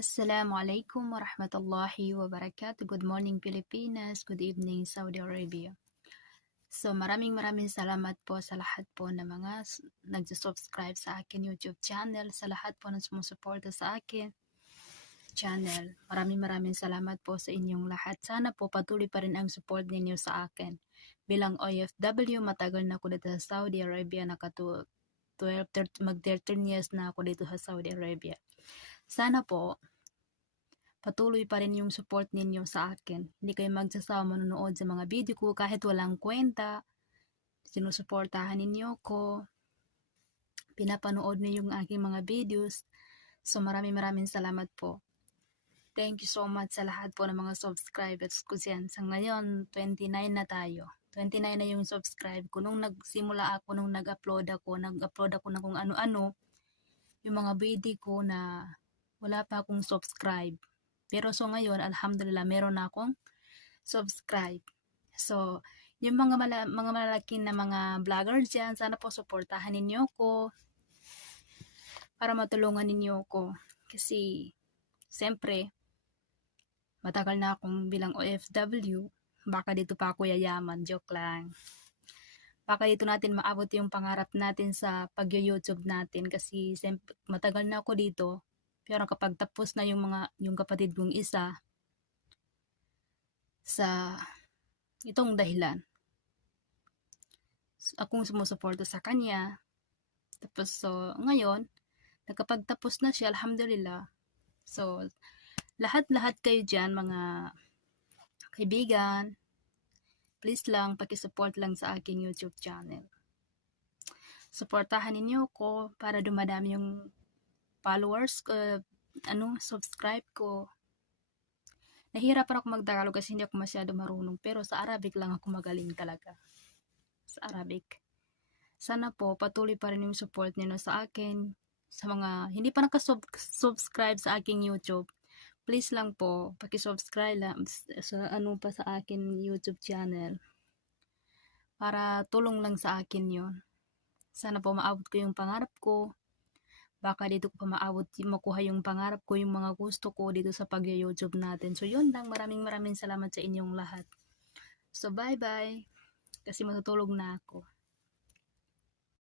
Assalamualaikum warahmatullahi wabarakatuh. Good morning Pilipinas, good evening Saudi Arabia. So maraming salamat po sa lahat po na mga nagsusubscribe sa akin YouTube channel, sa lahat po na sumusuporta sa akin channel. Maraming salamat po sa inyong lahat. Sana po patuloy pa rin ang support ninyo sa akin. Bilang OFW, matagal na ako dito sa Saudi Arabia, mag 13 years na ako dito sa Saudi Arabia. Sana po patuloy pa rin yung support ninyo sa akin. Hindi kayo magsasawa manonood sa mga video ko kahit walang kwenta. Sinusuportahan ninyo ko. Pinapanood niyo yung aking mga videos. So maraming salamat po. Thank you so much sa lahat po ng mga subscribers ko dyan. Sa ngayon, 29 na tayo. 29 na yung subscribe ko. Nung nagsimula ako, nung nag-upload ako na kung ano-ano, yung mga video ko na wala pa akong subscribe. Pero so ngayon, alhamdulillah, meron na akong subscribe. So, yung mga malalaking na mga vlogger dyan, sana po suportahan ninyo ko para matulungan ninyo ko. Kasi, siyempre, matagal na akong bilang OFW, baka dito pa ako yayaman, joke lang. Baka dito natin maabot yung pangarap natin sa pag-YouTube natin kasi siyempre, matagal na ako dito. Pero kapag tapos na yung kapatid kong isa sa itong dahilan, akong sumusuporta sa kanya. Tapos so ngayon, nakapagtapos na siya, alhamdulillah. So lahat kayo dyan, mga kaibigan, please lang, pakisupport lang sa aking YouTube channel. Suportahan ninyo ko para dumadami yung followers ko, subscribe ko. Nahihirapan ako mag-Tagalog kasi hindi ako masyado marunong, pero sa Arabic lang ako magaling talaga. Sa Arabic. Sana po patuloy pa rin yung support niyo sa akin. Sa mga hindi pa nakasubscribe sa aking YouTube, please lang po, paki-subscribe lang sa sa akin YouTube channel. Para tulong lang sa akin 'yon. Sana po maabot ko yung pangarap ko. Baka dito ko pa makuha yung pangarap ko, yung mga gusto ko dito sa pag-YouTube natin. So yun lang, maraming salamat sa inyong lahat. So bye-bye, kasi matutulog na ako.